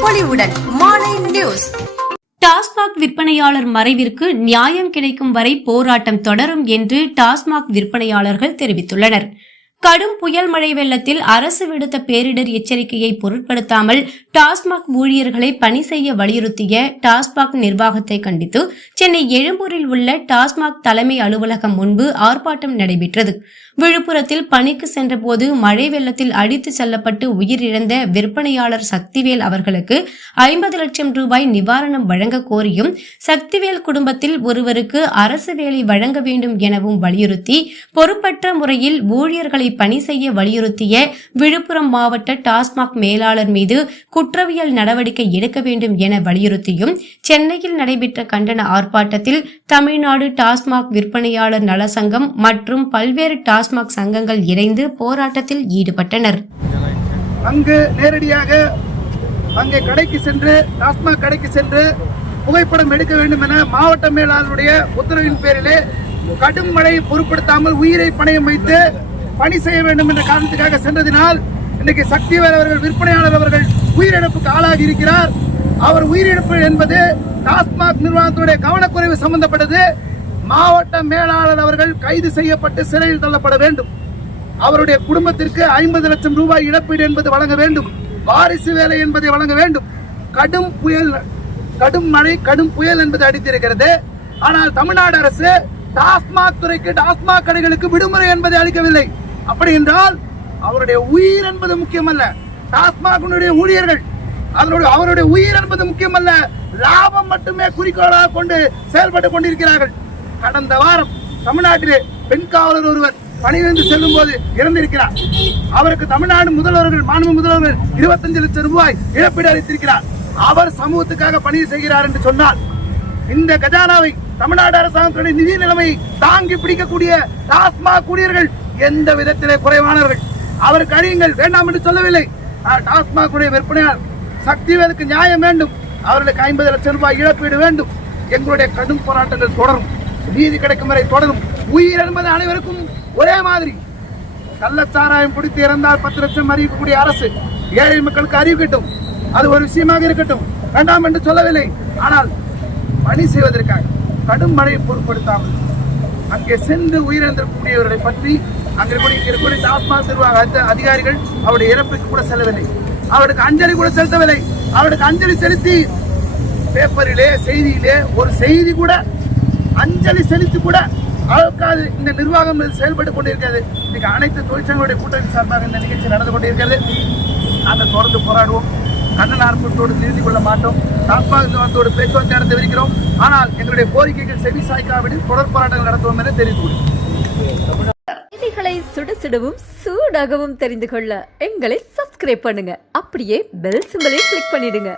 மாலை நியூஸ். டாஸ்மாக் விற்பனையாளர் மறைவிற்கு நியாயம் கிடைக்கும் வரை போராட்டம் தொடரும் என்று டாஸ்மாக் விற்பனையாளர்கள் தெரிவித்துள்ளனர். கடும் புயல் மழை வெள்ளத்தில் அரசு விடுத்த பேரிடர் எச்சரிக்கையை பொருட்படுத்தாமல் டாஸ்மாக் ஊழியர்களை பணி செய்ய வலியுறுத்திய டாஸ்மாக் நிர்வாகத்தை கண்டித்து சென்னை எழும்பூரில் உள்ள டாஸ்மாக் தலைமை அலுவலகம் முன்பு ஆர்ப்பாட்டம் நடைபெற்றது. விழுப்புரத்தில் பணிக்கு சென்றபோது மழை வெள்ளத்தில் அடித்து செல்லப்பட்டு உயிரிழந்த விற்பனையாளர் சக்திவேல் அவர்களுக்கு ஐம்பது லட்சம் ரூபாய் நிவாரணம் வழங்க கோரியும் சக்திவேல் குடும்பத்தில் ஒருவருக்கு அரசு வேலை வழங்க வேண்டும் எனவும் வலியுறுத்தி பொறுப்பற்ற முறையில் ஊழியர்களை பணி செய்ய வலியுறுத்திய விழுப்புரம் மாவட்ட டாஸ்மாக் மேலாளர் மீது குற்றவியல் நடவடிக்கை எடுக்க வேண்டும் என வலியுறுத்தியும் சென்னையில் நடைபெற்ற கண்டன ஆர்ப்பாட்டத்தில் தமிழ்நாடு டாஸ்மாக் விற்பனையாளர் நலசங்கம் மற்றும் பல்வேறு டாஸ்மாக் சங்கங்கள் இணைந்து போராட்டத்தில் ஈடுபட்டனர். அங்கு நேரடியாக அங்கே கடைக்கு சென்று டாஸ்மாக் கடைக்கு சென்று புகைப்படம் எடுக்க வேண்டும் என மாவட்ட மேலாளருடைய உத்தரவின் பேரிலே கடும் மழையை பொருட்படுத்தாமல் உயிரை பணயம் வைத்து பணி செய்ய வேண்டும் என்ற காரணத்துக்காக சென்றதினால் இன்னைக்கு சக்திவேல் அவர்கள் விற்பனையாளர் அவர்கள் உயிரிழப்புக்கு ஆளாகி இருக்கிறார். அவர் உயிரிழப்பு என்பது டாஸ்மாக் நிர்வாகத்துடைய கவனக்குறைவு சம்பந்தப்பட்டது. மாவட்ட மேலாளர் அவர்கள் கைது செய்யப்பட்டு சிறையில் தள்ளப்பட வேண்டும். அவருடைய குடும்பத்திற்கு ஐம்பது லட்சம் ரூபாய் இழப்பீடு என்பது வழங்க வேண்டும். வாரிசு வேலை என்பதை வழங்க வேண்டும். கடும் புயல் கடும் மழை கடும் புயல் என்பது அடித்திருக்கிறது. ஆனால் தமிழ்நாடு அரசு டாஸ்மாக் துறைக்கு டாஸ்மாக் கடைகளுக்கு விடுமுறை என்பதை அளிக்கவில்லை. அப்படி என்றால் அவருடைய உயிர் என்பது முக்கியமல்ல. டாஸ்மாகனுடைய ஊழியர்கள் அதனுடைய அவருடைய உயிர் என்பது முக்கியமல்ல. லாபம் மட்டுமே குறிக்கோளாக கொண்டு செயல்பட்டு கொண்டிருக்கிறார்கள். கடந்த வாரம் தமிழ்நாட்டிலே பெண் காவலர் ஒருவர் பணியிலிருந்து செல்லும் போது இறந்திருக்கிறார். அவருக்கு தமிழ்நாடு முதல்வர்கள் மாநில முதல்வர்கள் இருபத்தஞ்சு லட்சம் ரூபாய் இழப்பீடு அளித்திருக்கிறார். அவர் சமூகத்துக்காக பணி செய்கிறார் என்று சொன்னால் இந்த கஜானாவை தமிழ்நாடு அரசாங்கத்தினுடைய நிதி நிலைமையை தாங்கி பிடிக்கக்கூடிய டாஸ்மாக் ஊழியர்கள் எந்த விதத்திலே குறைவானவர்கள். அவருக்கு கழியுங்கள் வேண்டாம் என்று சொல்லவில்லை. டாஸ்மாக் உடைய விற்பனையாளர் சக்திவேலுக்கு நியாயம் வேண்டும். அவர்களுக்கு ஐம்பது லட்சம் ரூபாய் இழப்பீடு வேண்டும். எங்களுடைய கடும் போராட்டங்கள் தொடரும். நீதி கிடைக்கும் வரை தொடரும். உயிர் என்பது அனைவருக்கும் ஒரே மாதிரி. கள்ளச்சாராயம் பிடித்து இறந்தால் பத்து லட்சம் அறிவிக்கக்கூடிய அரசு ஏழை மக்களுக்கு அறிவிக்கட்டும். அது ஒரு விஷயமாக இருக்கட்டும். வேண்டாம் என்று சொல்லவில்லை. ஆனால் பணி செய்வதற்காக கடும் மழையை பொருட்படுத்தாமல் அங்கே சென்று உயிரிழந்திருக்கக்கூடியவர்களை பற்றி அங்கே கூட இருக்கக்கூடிய டாஸ்மாக் நிர்வாக அதிகாரிகள் அவருடைய இறப்புக்கு கூட செல்லவில்லை. அவருக்கு அஞ்சலி கூட செலுத்தவில்லை. அவருக்கு அஞ்சலி செலுத்தி பேப்பரிலே செய்தியிலே ஒரு செய்தி கூட அஞ்சலி செலுத்தி கூட அளவுக்காது இந்த நிர்வாகம் செயல்பட்டு கொண்டிருக்கிறது. இன்னைக்கு அனைத்து தொழிற்சங்களுடைய கூட்டணி சார்பாக இந்த நிகழ்ச்சி நடந்து கொண்டிருக்கிறது. நாங்கள் தொடர்ந்து போராடுவோம். கண்ணன் ஆர்ப்பாட்டோடு நிறுத்திக் கொள்ள மாட்டோம். டாஸ்மாக் நிறுவனத்தோடு பேச்சுவார்த்தை நடத்தவிருக்கிறோம் ஆனால் எங்களுடைய கோரிக்கைகள் செவி சாய்க்காவிடில் தொடர் போராட்டங்கள் நடத்துவோம் என தெரிவித்துள்ளோம் செய்திகளை சுட சுடவும் சூடாகவும் தெரிந்து கொள்ள எங்களை சப்ஸ்கிரைப் பண்ணுங்க. அப்படியே பெல் சிம்பலையும் கிளிக் பண்ணிடுங்க.